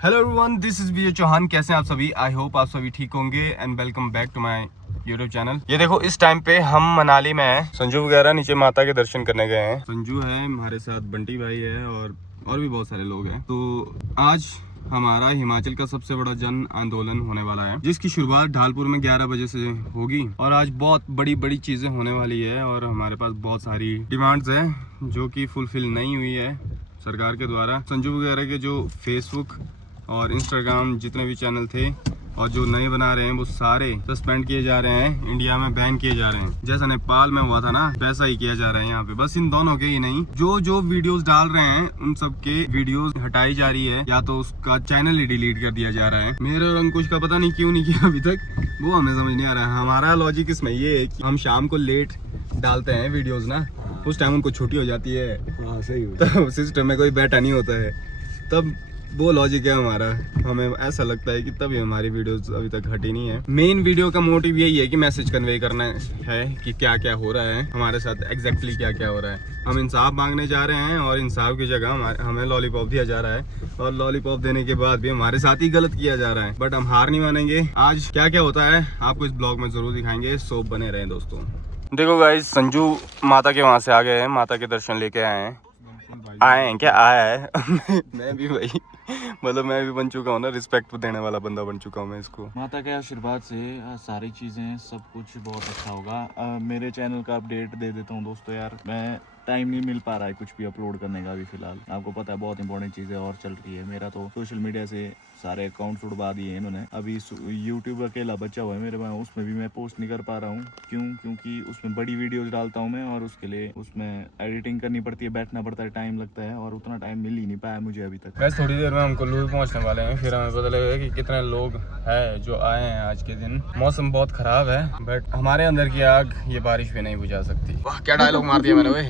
Hello everyone, this is विजय चौहान। कैसे हैं आप सभी? आई होप आप सभी ठीक होंगे and welcome back to my YouTube channel. ये देखो, इस टाइम पे हम मनाली में हैं। संजू वगैरह नीचे माता के दर्शन करने गए हैं। संजू है हमारे साथ, बंटी भाई है और भी बहुत सारे लोग हैं। तो आज हमारा हिमाचल का सबसे बड़ा जन आंदोलन होने वाला है, जिसकी शुरुआत ढालपुर में 11 बजे से होगी और आज बहुत बड़ी बड़ी चीजें होने वाली है और हमारे पास बहुत सारी डिमांड्स हैं जो कि फुलफिल नहीं हुई है सरकार के द्वारा। संजू वगैरह के जो फेसबुक और इंस्टाग्राम जितने भी चैनल थे और जो नए बना रहे हैं वो सारे सस्पेंड किए जा रहे हैं, इंडिया में बैन किए जा रहे हैं। जैसा नेपाल में हुआ था ना, वैसा ही किया जा रहा है यहाँ पे। बस इन दोनों के ही नहीं, जो वीडियोस डाल रहे हैं उन सब के वीडियोस हटाई जा रही है या तो उसका चैनल ही डिलीट कर दिया जा रहा है। मेरे और अंकुश का पता नहीं क्यों नहीं किया अभी तक, वो हमें समझ नहीं आ रहा है। हमारा लॉजिक इसमें ये है कि हम शाम को लेट डालते हैं वीडियोज ना, उस टाइम उनको छुट्टी हो जाती है। हाँ सही, तो सिस्टम में कोई बैठा नहीं होता है, तब वो लॉजिक है हमारा। हमें ऐसा लगता है कि तभी हमारी वीडियोस अभी तक हटी नहीं है। मेन वीडियो का मोटिव यही है कि मैसेज कन्वे करना है कि क्या क्या हो रहा है हमारे साथ, एग्जैक्टली क्या क्या हो रहा है। हम इंसाफ मांगने जा रहे हैं और इंसाफ की जगह हमें लॉलीपॉप दिया जा रहा है और लॉलीपॉप देने के बाद भी हमारे साथ ही गलत किया जा रहा है। बट हम हार नहीं मानेंगे। आज क्या क्या होता है आपको इस ब्लॉग में जरूर दिखाएंगे, सो बने रहें दोस्तों। देखो गाइस, संजू माता के वहाँ से आ गए हैं, माता के दर्शन लेके आए हैं। आए हैं क्या? आया है मैं भी भाई, मतलब मैं भी बन चुका हूँ ना, रिस्पेक्ट देने वाला बंदा बन चुका हूँ मैं इसको। माता के आशीर्वाद से सारी चीज़ें सब कुछ बहुत अच्छा होगा। मेरे चैनल का अपडेट दे देता हूँ दोस्तों। यार मैं टाइम नहीं मिल पा रहा है कुछ भी अपलोड करने का अभी फिलहाल। आपको पता है बहुत इंपॉर्टेंट चीज़ें और चल रही है। मेरा तो सोशल मीडिया से सारे अकाउंट्स उड़वा दिए इन्होंने। अभी यूट्यूब अकेला बचा हुआ है मेरे पास, उसमें भी मैं पोस्ट नहीं कर पा रहा हूँ। क्योंकि उसमें बड़ी वीडियोज डालता हूँ मैं और उसके लिए उसमें एडिटिंग करनी पड़ती है, बैठना पड़ता है, टाइम लगता है और उतना टाइम मिल ही नहीं पाया मुझे अभी तक। बस थोड़ी देर में हम कुल्लू पहुँचने वाले हैं, फिर हमें पता लगेगा कि कितने लोग हैं जो आए हैं आज के दिन। मौसम बहुत खराब है बट हमारे अंदर की आग ये बारिश भी नहीं बुझा सकती। वाह क्या डायलॉग मार दिया मैंने, वे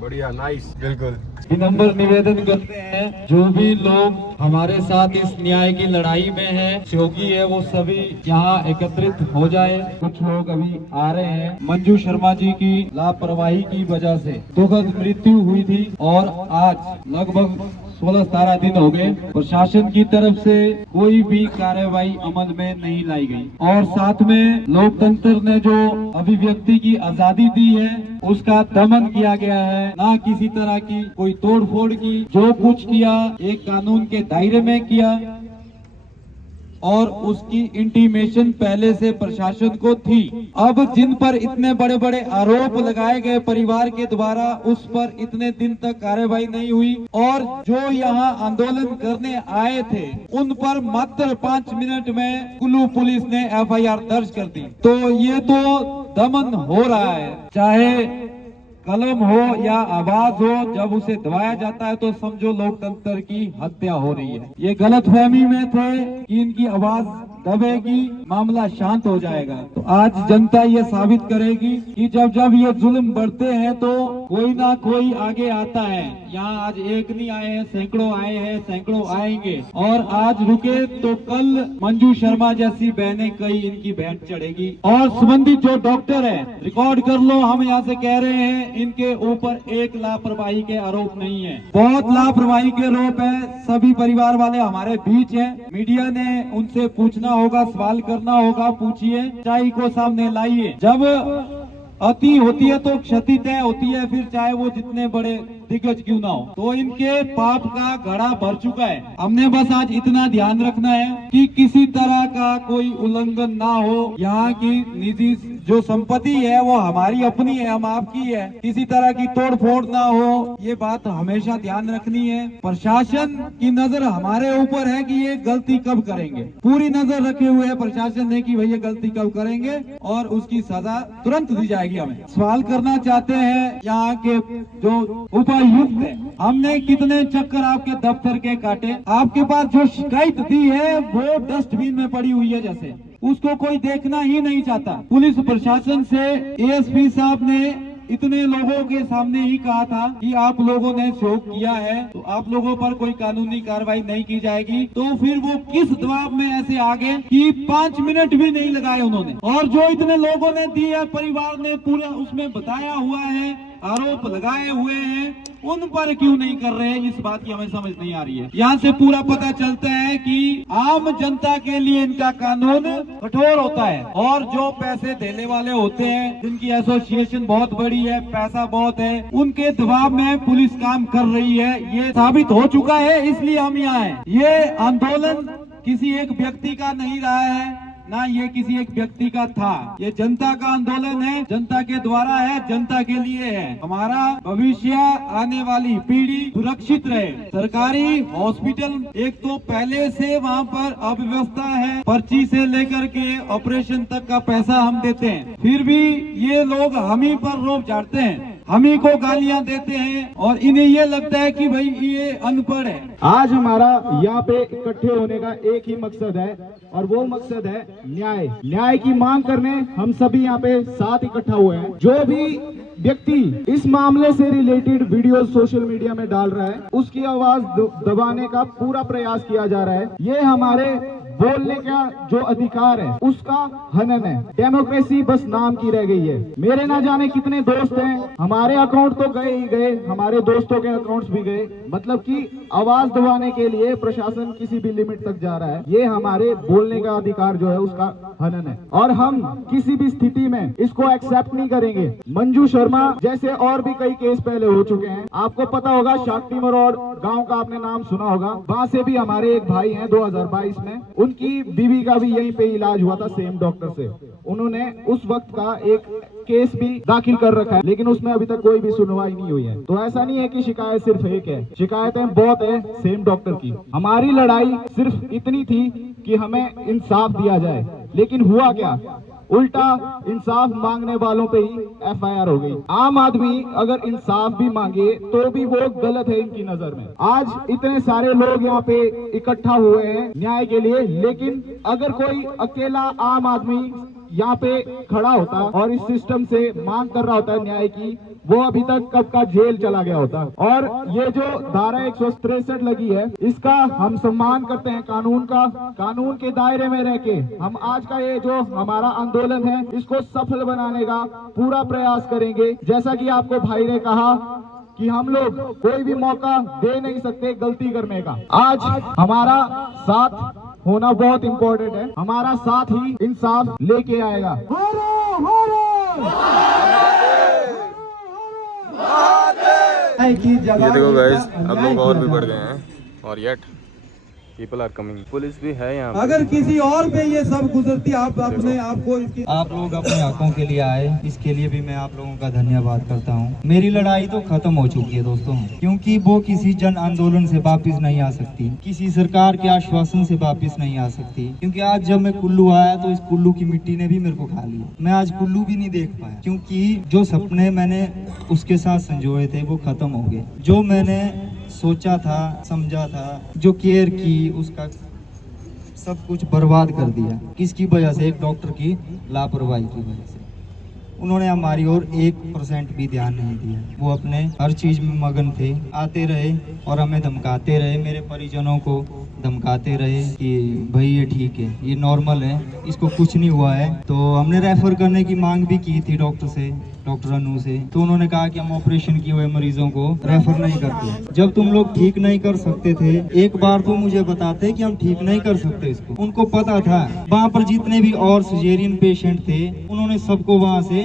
बढ़िया, नाइस, बिल्कुल। विनम्र निवेदन करते हैं, जो भी लोग हमारे साथ इस न्याय की लड़ाई में है, सहयोगी है, वो सभी यहाँ एकत्रित हो जाए। कुछ लोग अभी आ रहे हैं। मंजू शर्मा जी की लापरवाही की वजह से दुखद मृत्यु हुई थी और आज लगभग 16-17 दिन हो गए प्रशासन की तरफ से कोई भी कार्रवाई अमल में नहीं लाई गई और साथ में लोकतंत्र ने जो अभिव्यक्ति की आजादी दी है उसका दमन किया गया है। ना किसी तरह की कोई तोड़ फोड़ की, जो कुछ किया एक कानून के दायरे में किया और उसकी इंटीमेशन पहले से प्रशासन को थी। अब जिन पर इतने बड़े बड़े आरोप लगाए गए परिवार के द्वारा, उस पर इतने दिन तक कार्रवाई नहीं हुई और जो यहाँ आंदोलन करने आए थे उन पर मात्र 5 मिनट में कुल्लू पुलिस ने FIR दर्ज कर दी। तो ये तो दमन हो रहा है, चाहे कलम हो या आवाज हो, जब उसे दबाया जाता है तो समझो लोकतंत्र की हत्या हो रही है। ये गलतफहमी में थे कि इनकी आवाज दबेगी, मामला शांत हो जाएगा। तो आज जनता ये साबित करेगी कि जब ये जुल्म बढ़ते हैं तो कोई ना कोई आगे आता है। यहाँ आज एक नहीं आए हैं, सैकड़ों आए हैं, सैकड़ों आएंगे और आज रुके तो कल मंजू शर्मा जैसी बहनें कई इनकी बहन चढ़ेगी। और संबंधित जो डॉक्टर है, रिकॉर्ड कर लो, हम यहाँ से कह रहे हैं इनके ऊपर एक लापरवाही के आरोप नहीं है, बहुत लापरवाही के आरोप है। सभी परिवार वाले हमारे बीच हैं, मीडिया ने उनसे पूछना होगा, सवाल करना होगा, पूछिए, सच्चाई को सामने लाइए। जब अति होती है तो क्षति तय होती है, फिर चाहे वो जितने बड़े दिग्गज क्यों ना हो। तो इनके पाप का घड़ा भर चुका है। हमने बस आज इतना ध्यान रखना है कि किसी तरह का कोई उल्लंघन ना हो। यहाँ की निजी जो संपत्ति है वो हमारी अपनी है, हम आपकी है, किसी तरह की तोड़ फोड़ ना हो, ये बात हमेशा ध्यान रखनी है। प्रशासन की नजर हमारे ऊपर है कि ये गलती कब करेंगे, पूरी नजर रखे हुए है प्रशासन ने कि भैया गलती कब करेंगे और उसकी सजा तुरंत दी जाएगी। हमें सवाल करना चाहते हैं यहाँ के जो उपायुक्त है, हमने कितने चक्कर आपके दफ्तर के काटे, आपके पास जो शिकायत दी है वो डस्टबिन में पड़ी हुई है, जैसे उसको कोई देखना ही नहीं चाहता। पुलिस प्रशासन से ASP साहब ने इतने लोगों के सामने ही कहा था कि आप लोगों ने शोक किया है तो आप लोगों पर कोई कानूनी कार्रवाई नहीं की जाएगी। तो फिर वो किस दबाव में ऐसे आ गए कि 5 मिनट भी नहीं लगाए उन्होंने। और जो इतने लोगों ने दी है, परिवार ने पूरा उसमें बताया हुआ है, आरोप लगाए हुए हैं उन पर क्यों नहीं कर रहे, इस बात की हमें समझ नहीं आ रही है। यहाँ से पूरा पता चलता है कि आम जनता के लिए इनका कानून कठोर होता है और जो पैसे देने वाले होते हैं, जिनकी एसोसिएशन बहुत बड़ी है, पैसा बहुत है, उनके दबाव में पुलिस काम कर रही है। ये साबित हो चुका है, इसलिए हम यहाँ हैं। ये आंदोलन किसी एक व्यक्ति का नहीं रहा है, ना ये किसी एक व्यक्ति का था। ये जनता का आंदोलन है, जनता के द्वारा है, जनता के लिए है। हमारा भविष्य, आने वाली पीढ़ी सुरक्षित रहे। सरकारी हॉस्पिटल एक तो पहले से वहाँ पर अव्यवस्था है, पर्ची से लेकर के ऑपरेशन तक का पैसा हम देते हैं, फिर भी ये लोग हम ही पर रोब झाड़ते हैं, हम ही को गालियां देते हैं और इन्हें ये लगता है कि भाई ये अनपढ़ है। आज हमारा यहाँ पे इकट्ठे होने का एक ही मकसद है और वो मकसद है न्याय। न्याय की मांग करने हम सभी यहाँ पे साथ इकट्ठा हुए हैं। जो भी व्यक्ति इस मामले से रिलेटेड वीडियो सोशल मीडिया में डाल रहा है, उसकी आवाज दबाने का पूरा प्रयास किया जा रहा है। ये हमारे बोलने का जो अधिकार है उसका हनन है। डेमोक्रेसी बस नाम की रह गई है। मेरे ना जाने कितने दोस्त हैं, हमारे अकाउंट तो गए ही गए, हमारे दोस्तों के अकाउंट्स भी गए। मतलब कि आवाज दबाने के लिए प्रशासन किसी भी लिमिट तक जा रहा है। ये हमारे बोलने का अधिकार जो है उसका हनन है और हम किसी भी स्थिति में इसको एक्सेप्ट नहीं करेंगे। मंजू शर्मा जैसे और भी कई केस पहले हो चुके हैं। आपको पता होगा शक्ति मरोड़ गाँव का आपने नाम सुना होगा, वहाँ से भी हमारे एक भाई हैं 2022 में, उनकी बीवी का भी यहीं पे इलाज हुआ था सेम डॉक्टर से। उन्होंने उस वक्त का एक केस भी दाखिल कर रखा है, लेकिन उसमें अभी तक कोई भी सुनवाई नहीं हुई है। तो ऐसा नहीं है कि शिकायत सिर्फ एक है, शिकायतें बहुत है सेम डॉक्टर की। हमारी लड़ाई सिर्फ इतनी थी कि हमें इंसाफ दिया जाए, लेकिन हुआ क्या, उल्टा इंसाफ मांगने वालों पे ही एफआईआर हो गई। आम आदमी अगर इंसाफ भी मांगे तो भी वो गलत है इनकी नजर में। आज इतने सारे लोग यहाँ पे इकट्ठा हुए हैं न्याय के लिए, लेकिन अगर कोई अकेला आम आदमी यहाँ पे खड़ा होता और इस सिस्टम से मांग कर रहा होता है न्याय की, वो अभी तक कब का जेल चला गया होता। और ये जो धारा 163 लगी है, इसका हम सम्मान करते हैं कानून का। कानून के दायरे में रह के हम आज का ये जो हमारा आंदोलन है इसको सफल बनाने का पूरा प्रयास करेंगे। जैसा कि आपको भाई ने कहा कि हम लोग कोई भी मौका दे नहीं सकते गलती करने का। आज हमारा साथ होना बहुत इम्पोर्टेंट है, हमारा साथ ही इंसाफ लेके आएगा। ये देखो गाइस, अब लोग और भी बढ़ गए हैं और yet people are coming. Police भी है यहाँ पे। अगर किसी और पे ये सब गुजरती, आप अपने आपको आप लोग अपने हकों के लिए आए, इसके लिए भी मैं आप लोगों का धन्यवाद करता हूँ। मेरी लड़ाई तो खत्म हो चुकी है दोस्तों, क्योंकि वो किसी जन आंदोलन से वापस नहीं आ सकती, किसी सरकार के आश्वासन से वापस नहीं आ सकती। क्योंकि आज जब मैं कुल्लू आया तो इस कुल्लू की मिट्टी ने भी मेरे को खा लिया। मैं आज कुल्लू भी नहीं देख पाया, क्योंकि जो सपने मैंने उसके साथ संजोए थे वो खत्म हो गए। जो मैंने सोचा था, समझा था, जो केयर की, उसका सब कुछ बर्बाद कर दिया। किसकी वजह से? एक डॉक्टर की लापरवाही की वजह से। उन्होंने हमारी ओर 1% भी ध्यान नहीं दिया। वो अपने हर चीज में मगन थे, आते रहे और हमें धमकाते रहे, मेरे परिजनों को धमकाते रहे कि भाई ये ठीक है, ये नॉर्मल है, इसको कुछ नहीं हुआ है। तो हमने रेफर करने की मांग भी की थी डॉक्टर से, डॉक्टर अनु से, तो उन्होंने कहा कि हम ऑपरेशन किए हुए मरीजों को रेफर नहीं करते। जब तुम लोग ठीक नहीं कर सकते थे, एक बार तो मुझे बताते कि हम ठीक नहीं कर सकते इसको। उनको पता था वहाँ पर जितने भी और सिजेरियन पेशेंट थे, उन्होंने सबको वहाँ से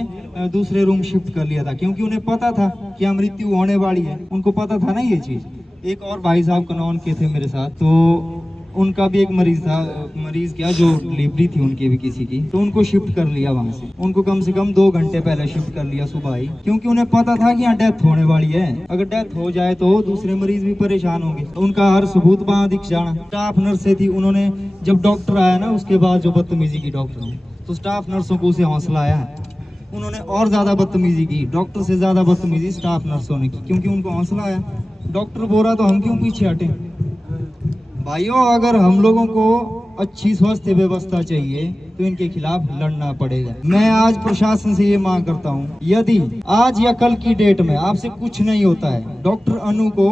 दूसरे रूम शिफ्ट कर लिया था, क्योंकि उन्हें पता था कि मृत्यु होने वाली है। उनको पता था ना ये चीज। एक और भाई साहब कनौन के थे मेरे साथ, तो उनका भी एक मरीज था, मरीज क्या जो डिलीवरी थी उनकी भी किसी की, तो उनको शिफ्ट कर लिया वहाँ से। उनको कम से कम 2 घंटे पहले शिफ्ट कर लिया सुबह ही, क्योंकि उन्हें पता था कि यहाँ डेथ होने वाली है। अगर डेथ हो जाए तो दूसरे मरीज भी परेशान होंगे। तो उनका हर सबूत वहाँ दिख जाना। स्टाफ नर्सें थी, उन्होंने जब डॉक्टर आया ना उसके बाद जो बदतमीजी की डॉक्टर ने, तो स्टाफ नर्सों को उसे हौसला आया है। उन्होंने और ज्यादा बदतमीजी की, डॉक्टर से ज्यादा बदतमीजी स्टाफ नर्सों ने की, क्योंकि उनको हौसला आया। डॉक्टर बोल रहा तो हम क्यों पीछे हटे? भाइयों, अगर हम लोगों को अच्छी स्वास्थ्य व्यवस्था चाहिए तो इनके खिलाफ लड़ना पड़ेगा। मैं आज प्रशासन से ये मांग करता हूँ, यदि आज या कल की डेट में आपसे कुछ नहीं होता है, डॉक्टर अनु को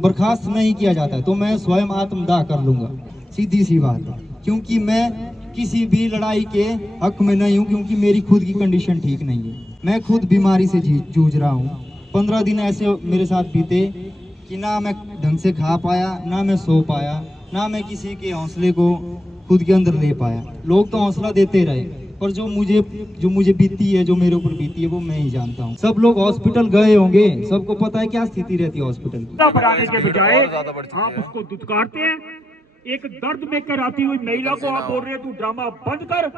बर्खास्त नहीं किया जाता है, तो मैं स्वयं आत्मदाह कर लूंगा। सीधी सी बात है, क्योंकि मैं किसी भी लड़ाई के हक में नहीं हूँ, क्योंकि मेरी खुद की कंडीशन ठीक नहीं है। मैं खुद बीमारी से जूझ रहा हूँ, 15 दिन ऐसे मेरे साथ बीते कि ना मैं ढंग से खा पाया, ना मैं सो पाया, ना मैं किसी के हौसले को खुद के अंदर ले पाया। लोग तो हौसला देते रहे, पर जो मुझे बीती है, जो मेरे ऊपर बीती है, वो मैं ही जानता हूँ। सब लोग हॉस्पिटल गए होंगे, सबको पता है क्या स्थिति रहती है हॉस्पिटल की। बढ़ाने के बजाय आप उसको दुत्कारते हैं। एक दर्द में कर आती हुई महिला को आप बोल रहे हैं तू ड्रामा बंद कर।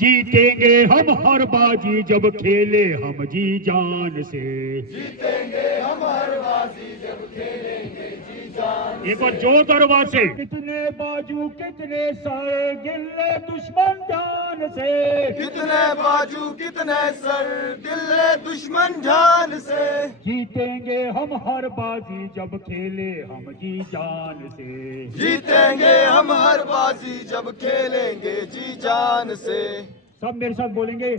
जीतेंगे हम हर बाजी जब खेले हम जी जान से। जीतेंगे हम हर बाजी जब खेलेंगे जी जान से। एक और जोर आवाज से। कितने बाजू कितने सारे गिल्ले दुश्मन जान से। कितने बाजू कितने सर दिल्ले दुश्मन जान से। जीतेंगे हम हर बाजी जब खेले हम जी जान से। जीतेंगे हम हर बाजी जब खेलेंगे जी जान से। सब मेरे साथ बोलेंगे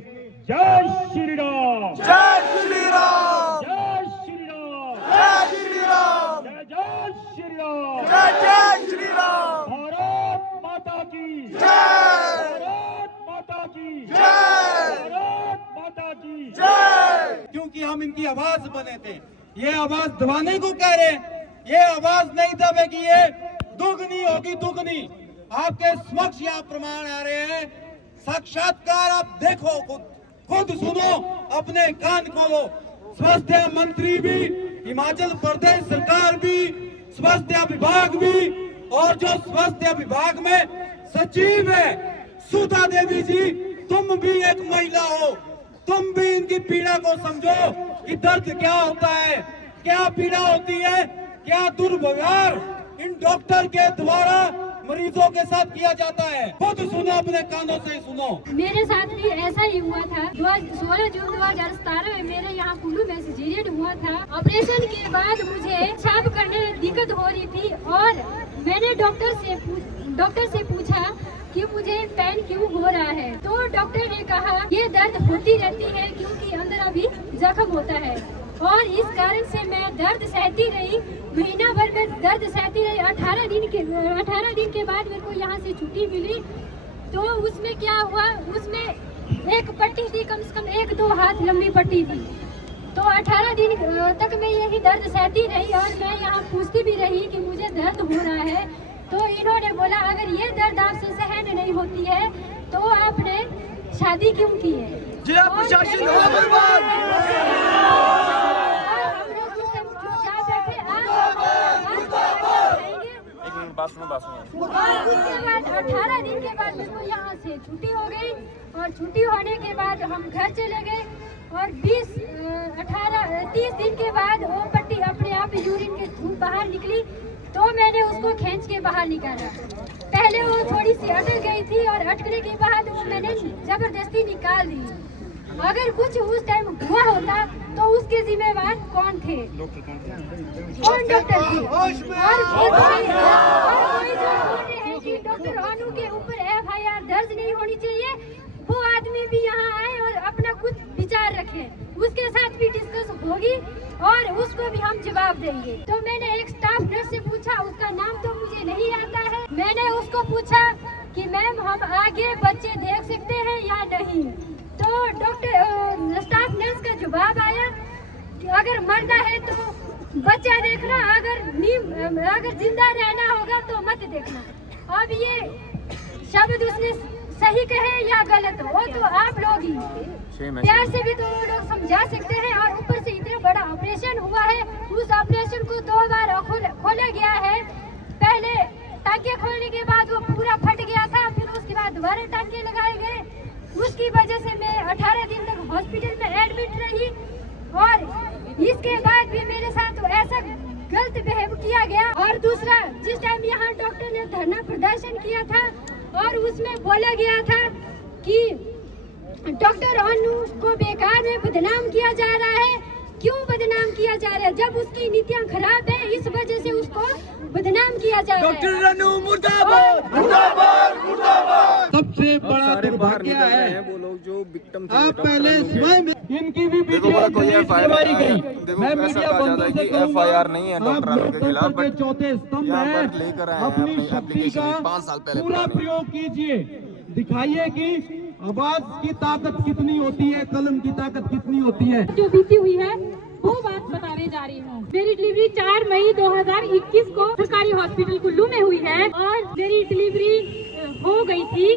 जय श्री राम। जय श्री राम। जय श्री राम। जय श्री राम। जय जय श्री राम। जय जय श्री राम। भारत माता की जय। भारत माता की जय। भारत माता की जय। क्योंकि हम इनकी आवाज बने थे। ये आवाज दबाने को कह रहे हैं, ये आवाज नहीं दबेगी, ये दुगनी होगी दुगनी। आपके समक्ष यहाँ प्रमाण आ रहे हैं, साक्षात्कार आप देखो, खुद सुनो, अपने कान खोलो। स्वास्थ्य मंत्री भी, हिमाचल प्रदेश सरकार भी, स्वास्थ्य विभाग भी, और जो स्वास्थ्य विभाग में सचिव है सुधा देवी जी, तुम भी एक महिला हो, तुम भी इनकी पीड़ा को समझो कि दर्द क्या होता है, क्या पीड़ा होती है, क्या दुर्व्यवहार इन डॉक्टर के द्वारा मरीजों के साथ किया जाता है। खुद सुनो, अपने कानों से सुनो। मेरे साथ भी ऐसा ही हुआ था। 16 जून 2017 में मेरे यहाँ कुल्लू में सिजेरियन हुआ था। ऑपरेशन के बाद मुझे पेशाब करने में दिक्कत हो रही थी और मैंने डॉक्टर से पूछा कि मुझे पेन क्यों हो रहा है। तो डॉक्टर ने कहा ये दर्द होती रहती है क्योंकि अंदर अभी जख्म होता है और इस कारण से मैं दर्द सहती रही। महीना भर में दर्द सहती रही। 18 दिन के बाद मेरे को यहाँ से छुट्टी मिली। तो उसमें क्या हुआ, उसमें एक पट्टी थी, कम से कम 1-2 हाथ लंबी पट्टी थी। तो 18 दिन तक मैं यही दर्द सहती रही और मैं यहाँ पूछती भी रही कि मुझे दर्द हो रहा है। तो इन्होंने बोला अगर ये दर्द आपसे सहन नहीं होती है तो आपने शादी क्यों की है। जिला प्रशासन बर्बाद। उसके बाद 18 दिन के बाद मेरे को यहाँ से छुट्टी हो गई और छुट्टी होने के बाद हम घर चले गए और 30 दिन के बाद वो पट्टी अपने आप यूरिन के थ्रू बाहर निकली। तो मैंने उसको खींच के बाहर निकाला। पहले वो थोड़ी सी अटक गई थी और अटकने के बाद वो मैंने जबरदस्ती निकाल दी। अगर कुछ उस टाइम हुआ होता तो उसके जिम्मेवार कौन थे? कौन डॉक्टर थे? और कोई जो बोल रहे हैं कि डॉक्टर अनु के ऊपर FIR दर्ज नहीं होनी चाहिए, वो आदमी भी यहाँ आए और अपना कुछ विचार रखे, उसके साथ भी डिस्कस होगी और उसको भी हम जवाब देंगे। तो मैंने एक स्टाफ नर्स से पूछा, उसका नाम तो मुझे नहीं आता है। मैंने उसको पूछा कि मैम हम आगे बच्चे देख सकते हैं या नहीं। तो डॉक्टर स्टाफ नर्स का जवाब आया कि अगर मरना है तो बच्चा देखना, अगर जिंदा रहना होगा तो मत देखना। अब ये शब्द उसने सही कहे या गलत, वो तो आप लोग ही प्यार से भी तो वो लोग समझा सकते हैं। और ऊपर से इतना बड़ा ऑपरेशन हुआ है, उस ऑपरेशन को 2 बार खोला गया है। पहले टांके खोलने के बाद वो पूरा फट गया था, फिर उसके बाद दोबारा टांके लगाए गए। उसकी वजह से मैं 18 दिन तक हॉस्पिटल में एडमिट रही और इसके बाद भी मेरे साथ ऐसा गलत बिहेव किया गया। और दूसरा, जिस टाइम यहाँ डॉक्टर ने धरना प्रदर्शन किया था और उसमें बोला गया था कि डॉक्टर अनु को बेकार में बदनाम किया जा रहा है। क्यों बदनाम किया जा रहा है? जब उसकी नीतियाँ खराब है, इस वजह से उसको बदनाम किया जा रहा है। डॉक्टर अनु मुर्दाबाद, मुर्दाबाद, मुर्दाबाद। सबसे बड़ा दुर्भाग्य है वो लोग जो विक्टिम थे। आप पहले स्वयं इनकी भी देखो कोई FIR नहीं है डॉक्टर अनु के खिलाफ, बट चौथे स्तंभ यहाँ है, पर लेकर आए हैं अपनी अपनी शक्ति एप्लीकेशन का 5 साल पहले पूरा पुरानी। प्रयोग कीजिए, दिखाइए कि आवाज की ताकत कितनी होती है, कलम की ताकत कितनी होती है। जो बीती हुई है वो बात बताने जा रही हूँ। मेरी डिलीवरी 4 मई 2021 को सरकारी हॉस्पिटल कुल्लू में हुई है और मेरी डिलीवरी हो गई थी।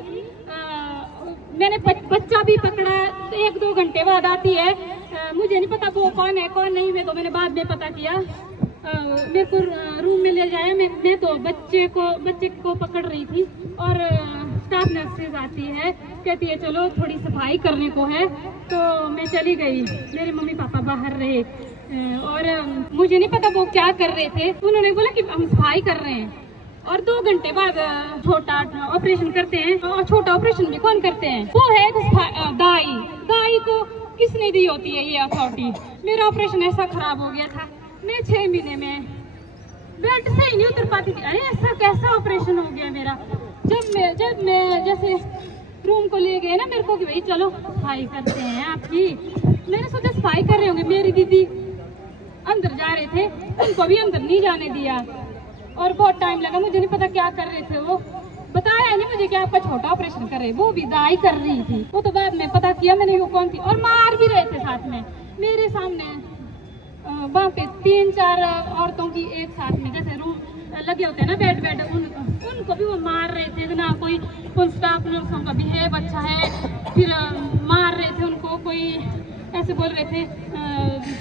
मैंने बच्चा भी पकड़ा, 1-2 घंटे बाद आती है। मुझे नहीं पता वो कौन है कौन नहीं, मैं तो मैंने बाद में पता किया। मेरे को रूम में ले जाया, मैं तो बच्चे को पकड़ रही थी और स्टाफ नर्सेज आती है, कहती है चलो थोड़ी सफाई करने को है, तो मैं चली गई। मेरे मम्मी पापा बाहर रहे और मुझे नहीं पता वो क्या कर रहे थे। उन्होंने बोला कि हम सफाई कर रहे हैं और 2 घंटे बाद छोटा ऑपरेशन करते हैं। और छोटा ऑपरेशन भी कौन करते हैं? वो है दाई को किसने दी होती है ये अथॉरिटी। मेरा ऑपरेशन ऐसा खराब हो गया था, मैं 6 महीने में बेड से ही नहीं उतर पाती थी। अरे ऐसा कैसा ऑपरेशन हो गया मेरा। जब मैं जैसे रूम को ले गए ना मेरे को कि भाई चलो सफाई करते हैं आपकी, मैंने सोचा सफाई कर रहे होंगे। मेरी दीदी अंदर जा रहे थे, उनको भी अंदर नहीं जाने दिया और बहुत टाइम लगा। मुझे नहीं पता क्या कर रहे थे, वो बताया नहीं मुझे कि आपका छोटा ऑपरेशन कर रहे। वो भी दाई कर रही थी, वो तो बाद में पता किया मैंने वो कौन थी। और मार भी रहे थे साथ में मेरे सामने। वहाँ पे 3-4 औरतों की एक साथ में जैसे रूम लगे होते हैं ना बेड उनको भी वो मार रहे थे ना। कोई उन स्टाफ नर्सों का बिहेव अच्छा है, फिर मार रहे थे उनको। कोई ऐसे बोल रहे थे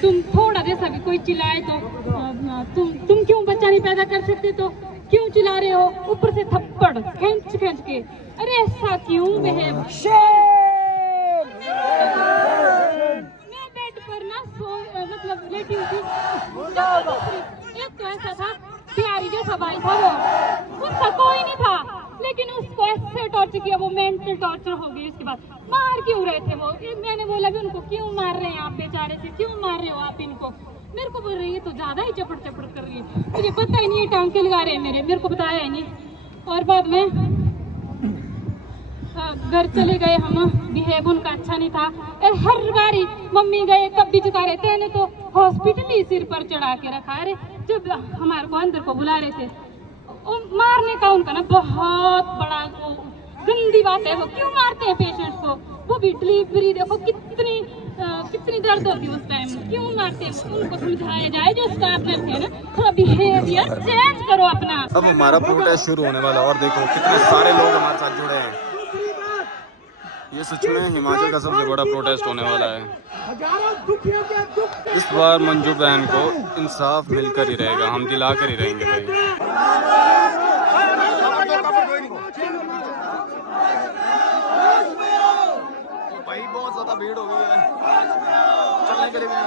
तुम थोड़ा जैसा भी कोई चिल्लाए तो तुम क्यों बच्चा नहीं पैदा कर सकते, तो क्यों चिल्ला रहे हो। ऊपर से थप्पड़ खींच के। अरे ऐसा क्यों बिहेव। मैं बेड पर ना मतलब लेटी हुई थी। एक तो ऐसा था प्यारी जैसा भाई था, वो उसका कोई नहीं था, लेकिन उसको ऐसे टॉर्चर किया, वो मेंटल टॉर्चर हो गई। उसके बाद मार क्यों रहे थे वो। मैंने बोला भी उनको क्यों मार रहे हैं आप बेचारे से, क्यों मार रहे हो आप इनको। मेरे को बोल रही है तो ज्यादा ही चपड़ कर रही है। मुझे पता ही नहीं है टांके लगा रहे हैं मेरे को बताया ही नहीं। और बाद में घर चले गए हम, बिहेव उनका अच्छा नहीं था। हर बारी मम्मी गए कब भी चुका रहे थे, तो हॉस्पिटल ही सिर पर चढ़ा के रखा। अरे जब हमारे को अंदर को बुला रहे थे, मारने का उनका ना बहुत बड़ा गंदी बात है। वो क्यों मारते हैं पेशेंट को, वो भी डिलीवरी देखो कितनी दर्द होती है उस टाइम, क्यों मारते हैं। उनको समझाया जाए जो स्टाफ नर्स है ना, थोड़ा बिहेवियर चेंज करो अपना। अब हमारा प्रोटेस्ट शुरू होने वाला और देखो कितने सारे लोग हमारे साथ जुड़े हैं। ये सच में हिमाचल का सबसे बड़ा प्रोटेस्ट होने वाला है। इस बार मंजू बहन को इंसाफ मिलकर ही रहेगा, हम दिला कर ही रहेंगे भाई। भाई बहुत ज्यादा भीड़ हो गई है, चलने के लिए भी नहीं।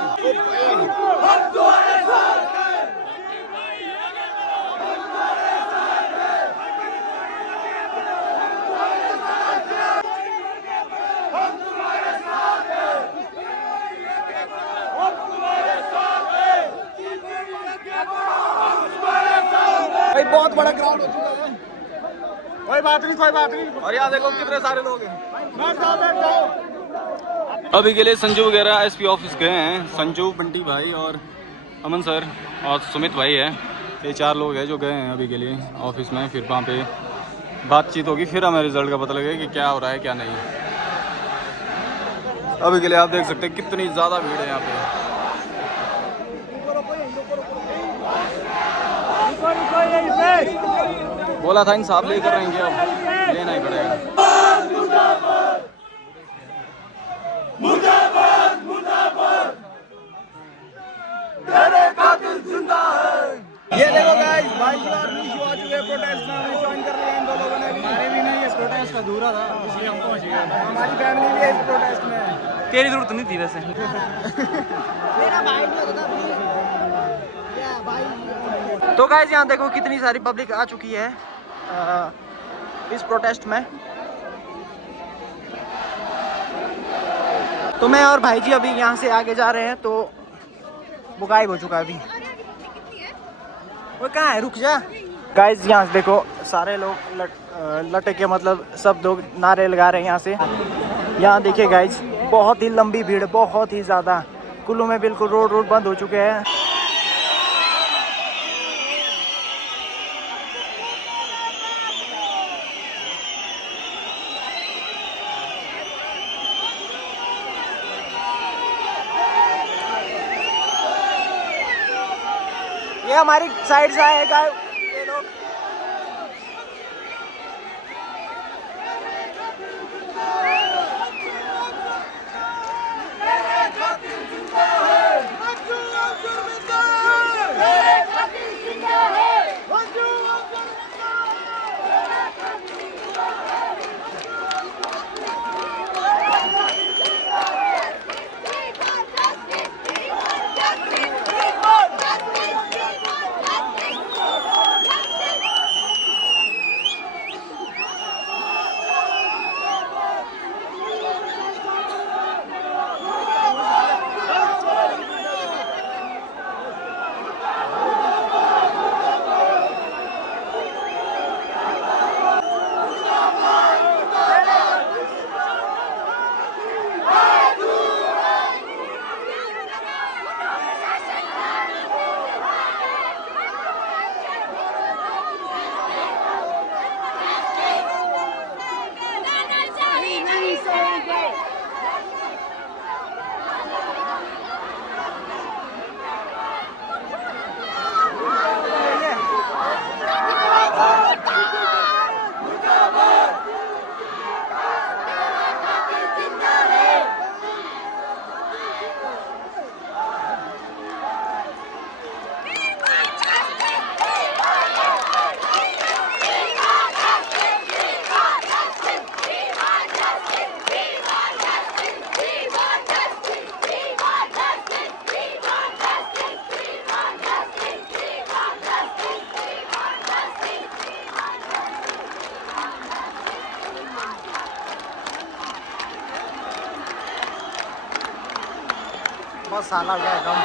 भाई बहुत बड़ा ग्राउंड हो चुका है। कोई बात नहीं। और यहाँ देखो कितने सारे लोग हैं। बैठ जाओ। अभी के लिए संजू वगैरह एसपी ऑफिस गए हैं। संजू, बंटी भाई और अमन सर और सुमित भाई है। ये 4 लोग हैं जो गए हैं अभी के लिए ऑफिस में। फिर वहाँ पे बातचीत होगी, फिर हमें रिजल्ट का पता लगेगा कि क्या हो रहा है क्या नहीं। अभी के लिए आप देख सकते हैं कितनी ज़्यादा भीड़ है यहाँ पे। बोला था इंसाफ लेकर रहेंगे, अब लेना ही पड़ेगा। ये देखो गाइस, भाई और निशु आ चुके हैं प्रोटेस्ट में। हमें ज्वाइन कर लिया इन 2 लोगों ने भी। हमारे भी नहीं, इस प्रोटेस्ट अधूरा था इसलिए हम पहुंच गए। हमारी फैमिली भी है इस प्रोटेस्ट में। तेरी जरूरत नहीं थी वैसे। मेरा भाई भी होता था। तो गाइस यहाँ देखो कितनी सारी पब्लिक आ चुकी है इस प्रोटेस्ट में। तो मैं और भाई जी अभी यहाँ से आगे जा रहे हैं, तो वो गायब हो चुका है अभी। वो कहाँ है, रुक जा। गाइस यहाँ देखो सारे लोग लटके, मतलब सब लोग नारे लगा रहे हैं यहाँ से। यहाँ देखिए गाइस बहुत ही लंबी भीड़, बहुत ही ज़्यादा। कुल्लू में बिल्कुल रोड बंद हो चुके हैं। हमारी साइड से आएगा ये लोग। बहुत साला हो गया कम।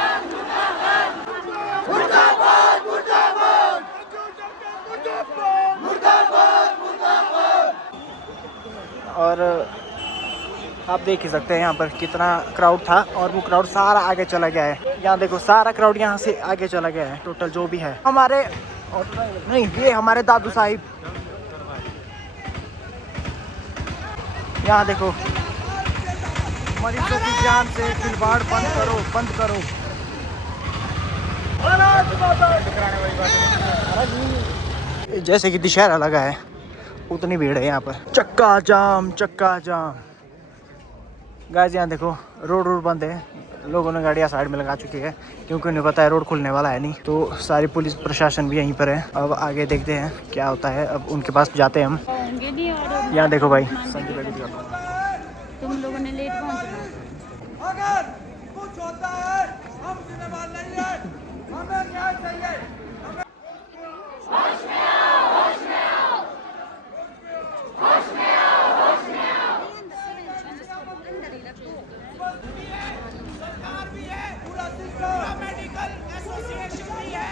और आप देख ही सकते हैं यहाँ पर कितना क्राउड था और वो क्राउड सारा आगे चला गया है। यहाँ देखो सारा क्राउड यहाँ से आगे चला गया है। टोटल जो भी है हमारे नहीं, ये हमारे दादू साहिब। यहाँ देखो मरीजों की जान से खिलवाड़ बंद करो, बंद करो। जैसे कि दशहरा लगा है उतनी भीड़ है यहाँ पर। चक्का जाम, चक्का जाम। गाइस यहाँ देखो रोड बंद है, लोगों ने गाड़ियाँ साइड में लगा चुकी है क्योंकि उन्हें पता है रोड खुलने वाला है नहीं। तो सारी पुलिस प्रशासन भी यहीं पर है। अब आगे देखते हैं क्या होता है। अब उनके पास जाते हैं हम। यहाँ देखो भाई, तुम लोगों ने लेट पहुंचना। अगर कुछ होता है हम जिम्मेदार नहीं है, हमें न्याय चाहिए। होश में आओ, होश में आओ, होश में आओ, होश में आओ। सरकार भी है, पूरा सिस्टम, मेडिकल एसोसिएशन भी है,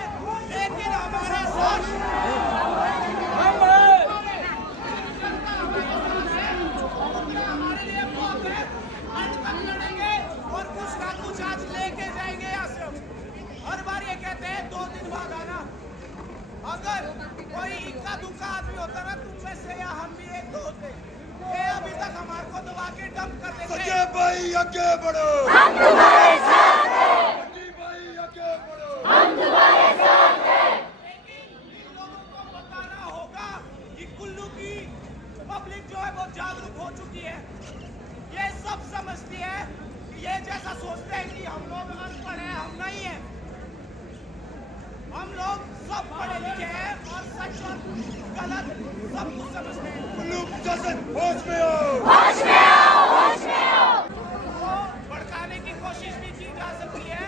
लेकिन हमारे और कुछ ना कुछ आज लेके जाएंगे यहाँ से। हर बार ये कहते हैं 2 दिन बाद आना। अगर कोई इक्का दुक्का आदमी होता ना तुम में से, या हम भी एक दो होते, ये अभी तक हमारे को दबा के डंप कर देते। संजय भाई आगे बढ़ो, हम तुम्हारे साथ हैं। संजय भाई आगे बढ़ो, हम तुम्हारे साथ हैं। लेकिन इन लोगों को बताना होगा कि कुल्लू की पब्लिक जो है वो जागरूक हो चुकी है। ये सब समझती है, ये जैसा सोचते हैं कि हम लोग अनपढ़ हैं, हम नहीं हैं। हम लोग सब पढ़े लिखे हैं और सच और गलत सब कुछ समझते हैं। होश में आओ, होश में आओ, होश में आओ। तो भड़काने की कोशिश भी की जा सकती है,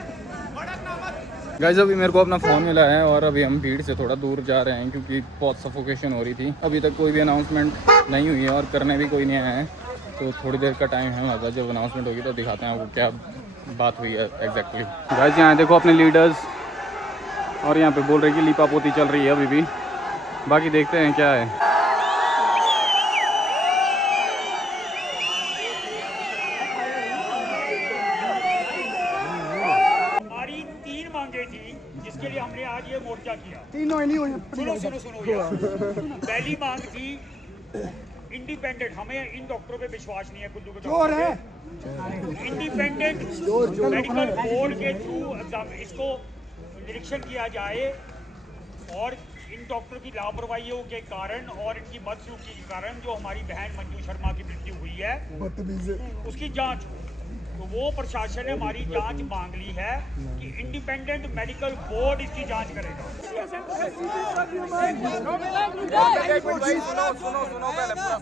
भड़कना मत। गाइस अभी मेरे को अपना फ़ोन मिला है और अभी हम भीड़ से थोड़ा दूर जा रहे हैं क्योंकि बहुत सफोकेशन हो रही थी। अभी तक कोई भी अनाउंसमेंट नहीं हुई है और करने भी कोई नहीं आया है। तो थोड़ी देर का टाइम है हमारे पास, जब अनाउंसमेंट होगी तो दिखाते हैं आपको क्या बात हुई है एग्जैक्टली। गाइस यहाँ देखो अपने लीडर्स, और यहाँ पे बोल रहे कि लीपापोती चल रही है अभी भी। बाकी देखते हैं क्या है। हमारी 3 मांगे थी जिसके लिए हमने आज ये मोर्चा किया। तीनों नहीं हुई। सुनो यार। पहली मांग थी इंडिपेंडेंट, हमें इन डॉक्टरों पे विश्वास नहीं है। कुल्लू के डॉक्टर है इंडिपेंडेंट मेडिकल बोर्ड के थ्रू एग्जाम इसको निरीक्षण किया जाए और इन डॉक्टर की लापरवाहियों के कारण और इनकी बदसलूकी के कारण जो हमारी बहन मंजू शर्मा की मृत्यु हुई है उसकी जांच हो। तो वो प्रशासन ने हमारी जांच मांग ली है कि इंडिपेंडेंट मेडिकल बोर्ड इसकी जांच करेगा।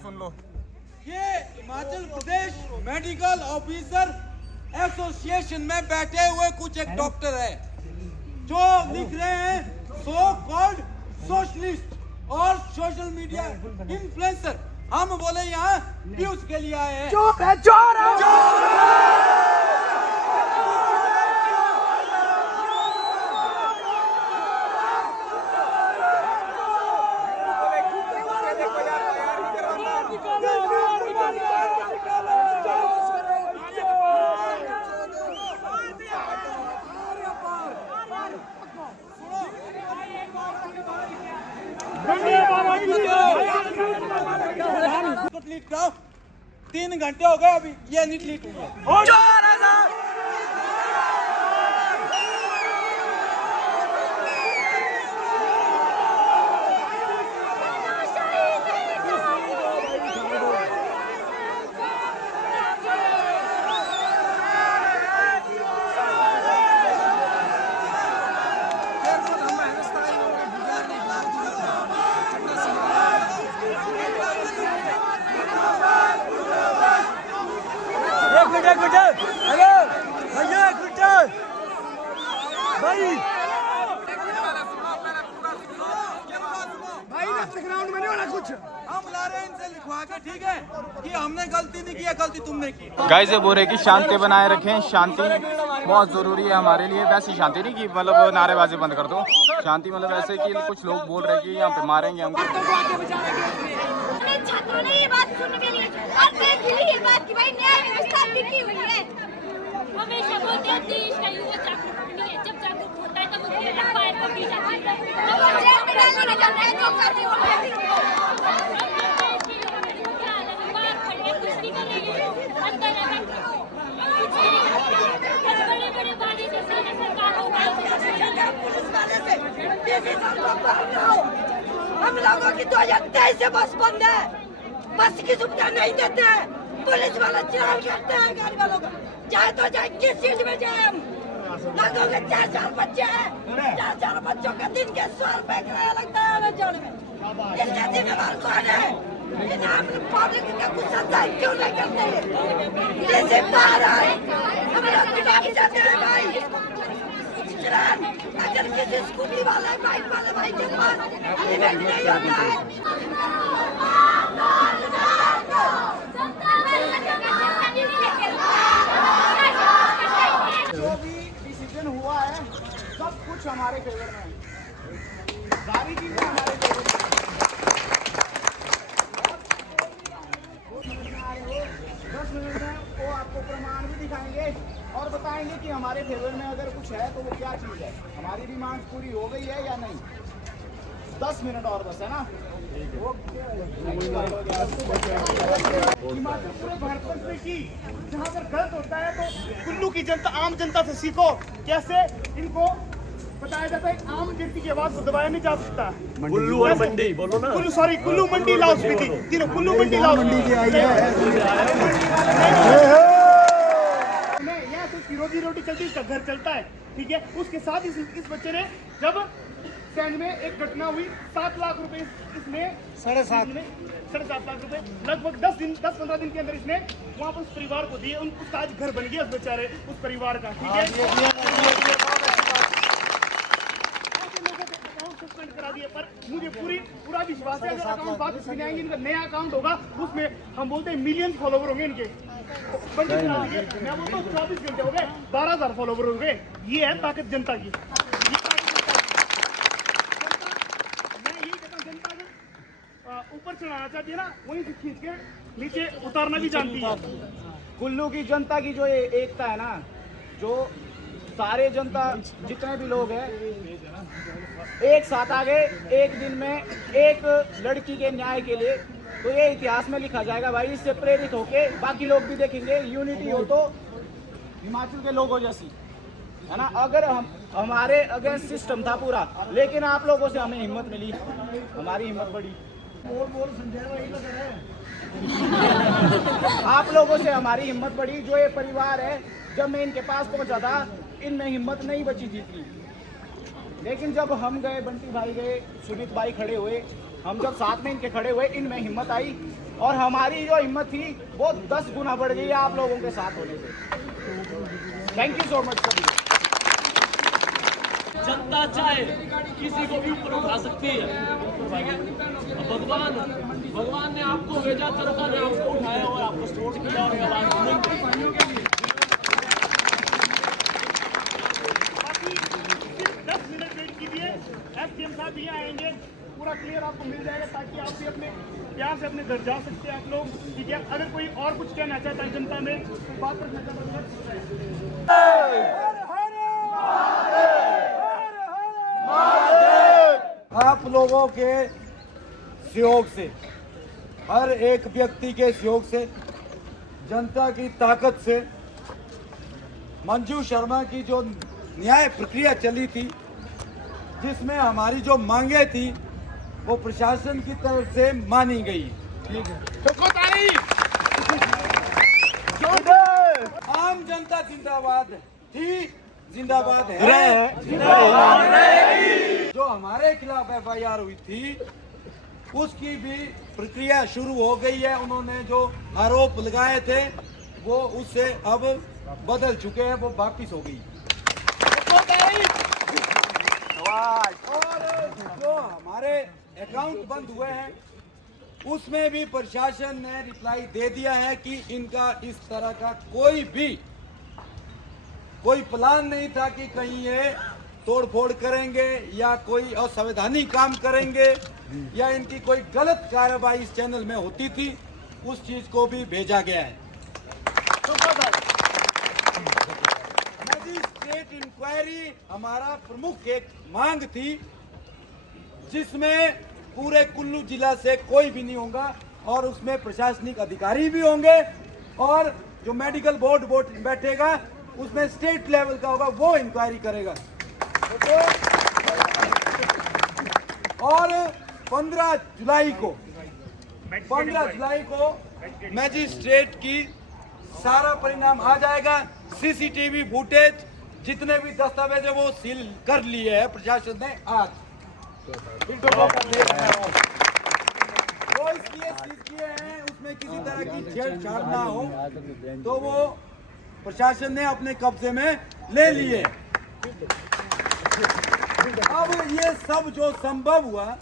सुन लो। ये Himachal Pradesh medical officer association में बैठे हुए कुछ एक डॉक्टर है जो लिख रहे हैं सो कॉल्ड सोशलिस्ट और सोशल मीडिया इन्फ्लुएंसर। हम बोले यहाँ व्यूज के लिए आए हैं। चुप है, चोर है। लीड कराओ, 3 घंटे हो गए अभी ये नहीं लीड हुई है। हम ला रहे हैं इनसे लिखवा के, ठीक है कि हमने गलती नहीं की है, गलती तुमने की। गाइस ये बोल रहे कि शांति बनाए रखें, शांति बहुत ज़रूरी है हमारे लिए। वैसे शांति नहीं कि मतलब नारेबाजी बंद कर दो, शांति मतलब ऐसे कि कुछ लोग बोल रहे हैं कि यहाँ पे मारेंगे हमको। छात्रों ने ये बात सुन के लिए और देख ली ये बात कि भाई न्याय व्यवस्था टिकी हुई है। हमेशा बोलते हैं देश का युवा जागरूक नहीं है, जब जागरूक होता है तब उसकी एफआईआर कर दी जाती है, तब वो जेल में डालने के जाते हैं तो करती होते हैं। कुछ नहीं करेंगे, अंदर है कुछ नहीं, बड़े-बड़े वादे जैसे सरकार होगा पुलिस वाले से हम लोगों की 2023 से बस बंद है, बस की सुविधा नहीं देते हैं, पुलिस वाला चलान करते हैं गाड़ी वालों का। चाहे तो चाहे किस चीज में जाए हम लोगों के 4 बच्चे हैं, 4 बच्चों का दिन के 100 रुपए किराया लगता है आने जाने में। इसका जिम्मेदार कौन है? पब्लिक का कुछ सत्ताई क्यों नहीं करते? जैसे बाहर आए हम लोग दिमाग जाते हैं भाई। अगर किसी स्कूटी वाले बाइक वाले भाई के पास हेलमेट नहीं होता है, जो भी डिसीजन हुआ है सब कुछ हमारे फेवर में है, सारी चीजें हमारे फेवर में है। 10 मिनट में वो आपको प्रमाण भी दिखाएंगे और बताएंगे कि हमारे फेवर में अगर कुछ है तो वो क्या चीज है। हमारी डिमांड पूरी हो गई है या नहीं। 10 मिनट और बस है ना। हिमाचल पूरे भारतवर्ष में की जहाँ पर गलत होता है तो कुल्लू की जनता, आम जनता से सीखो कैसे इनको बताया जाता है। आम व्यक्ति की आवाज को दबाया नहीं जा सकता। कुल्लू और मंडी बोलो ना, कुल्लू सॉरी कुल्लू मंडी लाहौल स्पीति, तीनों कुल्लू मंडी लाहौल रोजी रोटी चलती है, इसका घर चलता है, ठीक है। उसके साथ इस बच्चे ने जब सैंड में एक घटना हुई, 7 लाख रुपए इसने 7.5 लाख रुपए लगभग 10-15 दिन के अंदर इसने वहाँ पर उस परिवार को दिए। उसका आज घर बन गया उस बेचारे उस परिवार का, ठीक है। सस्पेंड करा दिया, पर मुझे पूरा विश्वास है अगर अकाउंट वापस नहीं आएंगे, इनका नया अकाउंट होगा, उसमें हम बोलते हैं मिलियन फॉलोवर होंगे इनके। बंदी करा देंगे। मैं बोलता हूँ 24 घंटे हो गए 12,000 फॉलोवर हो गए। ये है ताकत जनता की। ऊपर चढ़ाना चाहती है ना, वहीं से खींच के नीचे उतारना भी जानती है। कुल्लू की जनता की जो ये एकता है ना, जो सारे जनता जितने भी लोग हैं एक साथ आ गए एक दिन में एक लड़की के न्याय के लिए, तो ये इतिहास में लिखा जाएगा भाई। इससे प्रेरित होके बाकी लोग भी देखेंगे यूनिटी हो तो हिमाचल के लोगों जैसी, है ना। अगर हम हमारे अगेंस्ट सिस्टम था पूरा, लेकिन आप लोगों से हमें हिम्मत मिली, हमारी हिम्मत बढ़ी। आप लोगों से हमारी हिम्मत बढ़ी। जो ये परिवार है, जब मैं इनके पास पहुंचा था, इनमें हिम्मत नहीं बची जीतनी, लेकिन जब हम गए, बंटी भाई गए, सुमित भाई खड़े हुए, हम जब साथ में इनके खड़े हुए, इनमें हिम्मत आई और हमारी जो हिम्मत थी वो 10 गुना बढ़ गई है आप लोगों के साथ होने से। थैंक यू सो मच सभी। जनता चाहे किसी को भी ऊपर उठा सकती है, ठीक है। भगवान ने आपको भेजा, जनता ने आपको उठाया और आपको सपोर्ट किया और आवाज सुनी। 10 मिनट वेट कीजिए, एसडीएम साहब भी आएंगे, पूरा क्लियर आपको मिल जाएगा, ताकि आप भी अपने प्यार से अपने घर जा सकते हैं आप लोग, ठीक है। अगर कोई और कुछ कहना चाहता है जनता में, बात करना चाहता है। आप लोगों के सहयोग से, हर एक व्यक्ति के सहयोग से, जनता की ताकत से, मंजू शर्मा की जो न्याय प्रक्रिया चली थी, जिसमें हमारी जो मांगे थी वो प्रशासन की तरफ से मानी गई, ठीक है। आम जनता जिंदाबाद थी, जिंदाबाद है, जो हमारे खिलाफ एफआईआर हुई थी उसकी भी प्रक्रिया शुरू हो गई है। उन्होंने जो आरोप लगाए थे वो उससे अब बदल चुके हैं, वो वापिस हो गई। और जो हमारे अकाउंट बंद हुए हैं उसमें भी प्रशासन ने रिप्लाई दे दिया है कि इनका इस तरह का कोई प्लान नहीं था कि कहीं ये तोड़फोड़ करेंगे या कोई असंवैधानिक काम करेंगे या इनकी कोई गलत कार्रवाई इस चैनल में होती थी, उस चीज को भी भेजा गया है। मजिस्ट्रेट इंक्वायरी हमारा प्रमुख एक मांग थी, जिसमें पूरे कुल्लू जिला से कोई भी नहीं होगा और उसमें प्रशासनिक अधिकारी भी होंगे और जो मेडिकल बोर्ड बैठेगा उसमें स्टेट लेवल का होगा, वो इंक्वायरी करेगा। और 15 जुलाई को मैजिस्ट्रेट की सारा परिणाम आ जाएगा। सीसीटीवी फुटेज जितने भी दस्तावेज है वो सील कर लिए है प्रशासन ने आज। वो इसलिए सील किए हैं उसमें किसी तरह की छेड़छाड़ ना हो, तो वो प्रशासन ने अपने कब्जे में ले लिए। अब ये सब जो संभव हुआ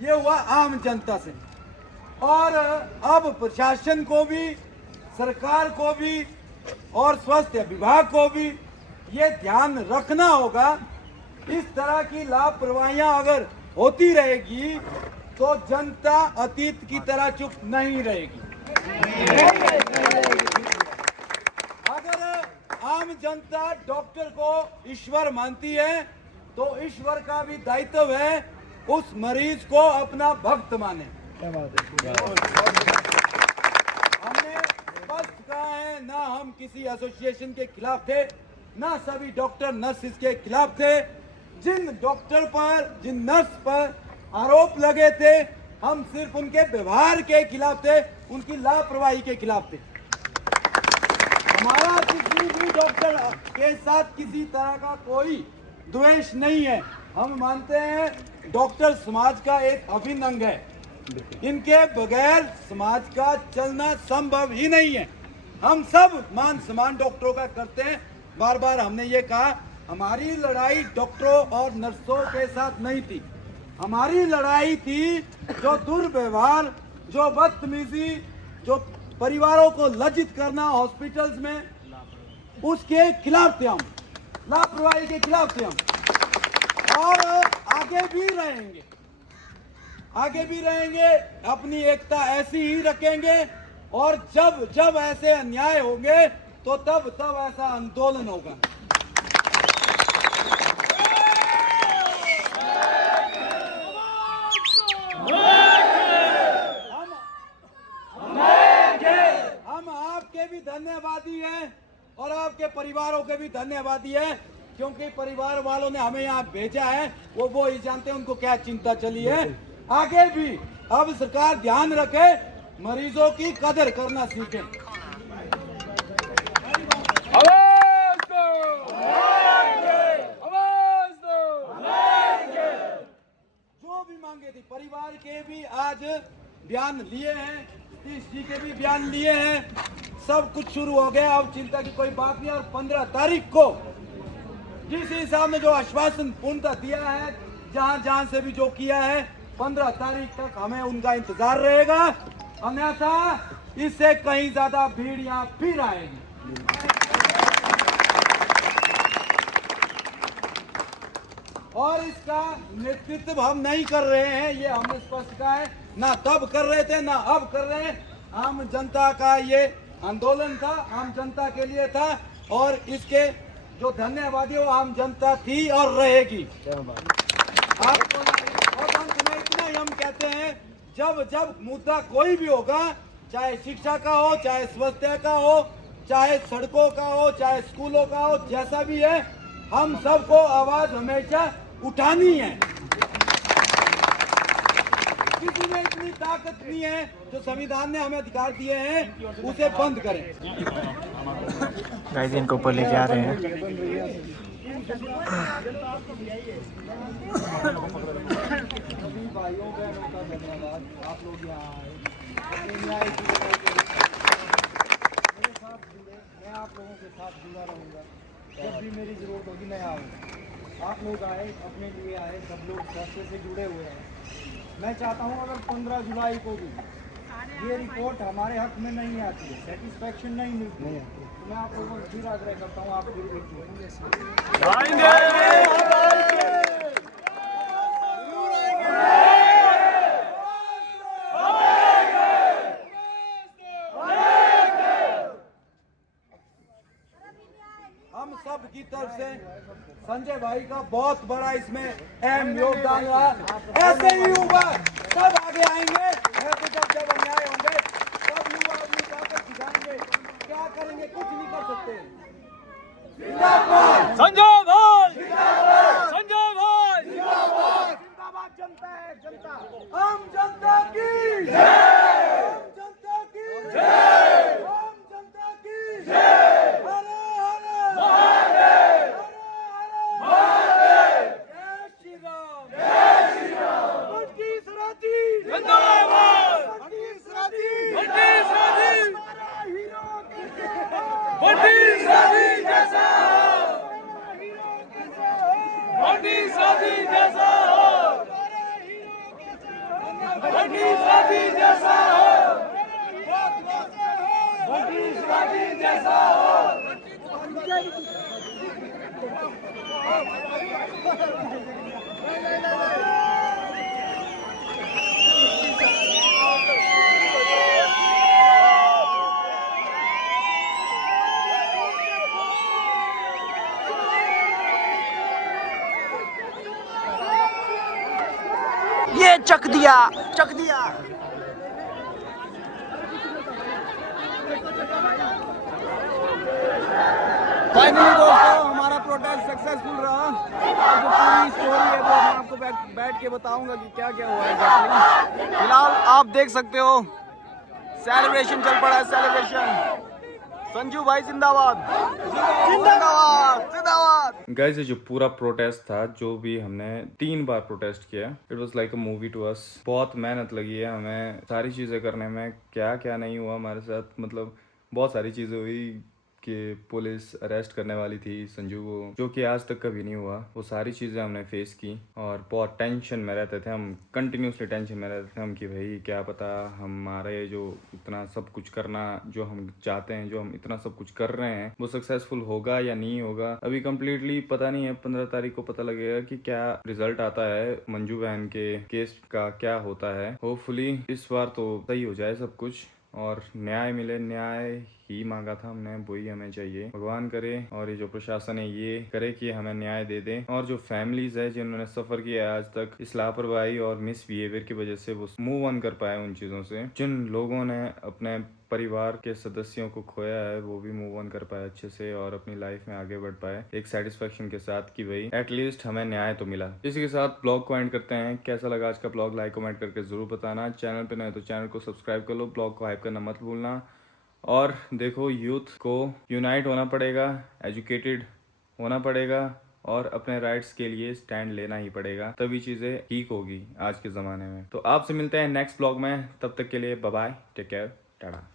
ये हुआ आम जनता से, और अब प्रशासन को भी, सरकार को भी और स्वास्थ्य विभाग को भी ये ध्यान रखना होगा, इस तरह की लापरवाहियां अगर होती रहेगी तो जनता अतीत की तरह चुप नहीं रहेगी। अगर आम जनता डॉक्टर को ईश्वर मानती है तो ईश्वर का भी दायित्व है उस मरीज को अपना भक्त माने। हमने स्पष्ट कहा है, ना हम किसी एसोसिएशन के खिलाफ थे, ना सभी डॉक्टर नर्सेस के खिलाफ थे। जिन डॉक्टर पर, जिन नर्स पर आरोप लगे थे, हम सिर्फ उनके व्यवहार के खिलाफ थे, उनकी लापरवाही के खिलाफ थे। हमारा किसी भी डॉक्टर के साथ किसी तरह का कोई द्वेष नहीं है। हम मानते हैं डॉक्टर समाज का एक अभिन्न अंग है, इनके बगैर समाज का चलना संभव ही नहीं है। हम सब मान सम्मान डॉक्टरों का करते हैं। बार बार हमने ये कहा, हमारी लड़ाई डॉक्टरों और नर्सों के साथ नहीं थी, हमारी लड़ाई थी जो दुर्व्यवहार, जो बदतमीजी, जो परिवारों को लज्जित करना हॉस्पिटल्स में, उसके खिलाफ थे हम, लापरवाही के खिलाफ थे हम, और आगे भी रहेंगे, अपनी एकता ऐसी ही रखेंगे, और जब ऐसे अन्याय होंगे तो तब ऐसा आंदोलन होगा। हम आपके भी धन्यवादी हैं और आपके परिवारों के भी धन्यवादी हैं क्योंकि परिवार वालों ने हमें यहाँ भेजा है, वो ही जानते हैं उनको क्या चिंता चली है। आगे भी अब सरकार ध्यान रखे, मरीजों की कदर करना सीखे। जो भी मांगे थी, परिवार के भी आज बयान लिए हैं, सतीश जी के भी बयान लिए हैं, सब कुछ शुरू हो गया। अब चिंता की कोई बात नहीं। और 15 तारीख को जिस हिसाब में जो आश्वासन पूर्णतः दिया है, जहां से भी जो किया है, 15 तारीख तक हमें उनका इंतजार रहेगा, अन्यथा इससे कहीं ज्यादा भीड़ यहाँ फिर आएगी। और इसका नेतृत्व हम नहीं कर रहे हैं, ये हमने स्पष्ट कहा है, ना तब कर रहे थे ना अब कर रहे हैं। आम जनता का ये आंदोलन था, आम जनता के लिए था, और इसके जो धन्यवादी वो आम जनता थी और रहेगी। आपको और अंत में इतना ही हम कहते हैं, जब मुद्दा कोई भी होगा, चाहे शिक्षा का हो, चाहे स्वास्थ्य का हो, चाहे सड़कों का हो, चाहे स्कूलों का हो, जैसा भी है, हम सबको आवाज हमेशा उठानी है। किसी में इतनी ताकत नहीं है, जो संविधान ने हमें अधिकार दिए हैं उसे बंद करें। गाइस इनको ऊपर लेके आ रहे हैं। सभी भाइयों बहनों का धन्यवाद, आप लोग यहाँ आए, मेरे साथ जुड़े, मैं आप लोगों के साथ जुड़ा रहूँगा। जब भी मेरी जरूरत होगी मैं आऊँगा। आप लोग आए, अपने लिए आए, सब लोग फैसले से जुड़े हुए हैं। मैं चाहता हूँ अगर 15 जुलाई को भी ये रिपोर्ट हमारे हक में नहीं आती है, सेटिस्फैक्शन नहीं मिलती है, तो मैं आप लोगों से फिर आग्रह करता हूँ, आप फिर हम सब की तरफ से संजय भाई का बहुत बड़ा इसमें अहम योगदान रहा। ऐसे ही युवा सब आगे आएंगे, जब अन्याय होंगे सब युवा अपनी ताकत दिखाएंगे। क्या करेंगे, कुछ नहीं कर सकते। संजय भाई, संजय भाई, जिंदाबाद जनता है, जनता, आम जनता की जय, आम जनता की जय, आम जनता की जय। ये चक दिया, चक दिया। फाइनली दोस्तों हमारा प्रोटेस्ट सक्सेसफुल रहा। और जो पूरी स्टोरी है वो मैं आपको बैठ के बताऊंगा कि क्या क्या हुआ है। फिलहाल आप देख सकते हो सेलिब्रेशन चल पड़ा है, सेलिब्रेशन। संजू भाई जिंदाबाद, जिंदाबाद, जिंदाबाद। गाइस ये जो पूरा प्रोटेस्ट था, जो भी हमने 3 बार प्रोटेस्ट किया, it was like a movie to us. बहुत मेहनत लगी है हमें सारी चीजें करने में, क्या क्या नहीं हुआ हमारे साथ, मतलब बहुत सारी चीजें हुई कि पुलिस अरेस्ट करने वाली थी संजू को, जो कि आज तक कभी नहीं हुआ। वो सारी चीज़ें हमने फेस की और बहुत टेंशन में रहते थे हम, कंटिन्यूसली टेंशन में रहते थे हम कि भाई क्या पता हमारे जो इतना सब कुछ करना जो हम चाहते हैं, जो हम इतना सब कुछ कर रहे हैं, वो सक्सेसफुल होगा या नहीं होगा, अभी कम्प्लीटली पता नहीं है। 15 तारीख को पता लगेगा कि क्या रिजल्ट आता है मंजू बहन के केस का, क्या होता है। होपफुली इस बार तो सही हो जाए सब कुछ और न्याय मिले, न्याय ही मांगा था हमने, वही हमें चाहिए। भगवान करे और ये जो प्रशासन है ये करे कि हमें न्याय दे दे, और जो फैमिलीज है जिन्होंने सफर किया है आज तक इस लापरवाही और मिसबिहेवियर की वजह से, वो मूव ऑन कर पाए उन चीजों से। जिन लोगों ने अपने परिवार के सदस्यों को खोया है वो भी मूव ऑन कर पाए अच्छे से और अपनी लाइफ में आगे बढ़ पाए एक सेटिस्फेक्शन के साथ कि भाई एटलीस्ट हमें न्याय तो मिला। इसी के साथ ब्लॉग को एंड करते हैं। कैसा लगा आज का ब्लॉग लाइक कमेंट करके जरूर बताना। चैनल पे नए तो चैनल को सब्सक्राइब कर लो, ब्लॉग को हाइप करना मत भूलना। और देखो, यूथ को यूनाइट होना पड़ेगा, एजुकेटेड होना पड़ेगा और अपने राइट्स के लिए स्टैंड लेना ही पड़ेगा, तभी चीजें ठीक होगी आज के जमाने में। तो आपसे मिलते हैं नेक्स्ट ब्लॉग में, तब तक के लिए bye bye, take care, Tata.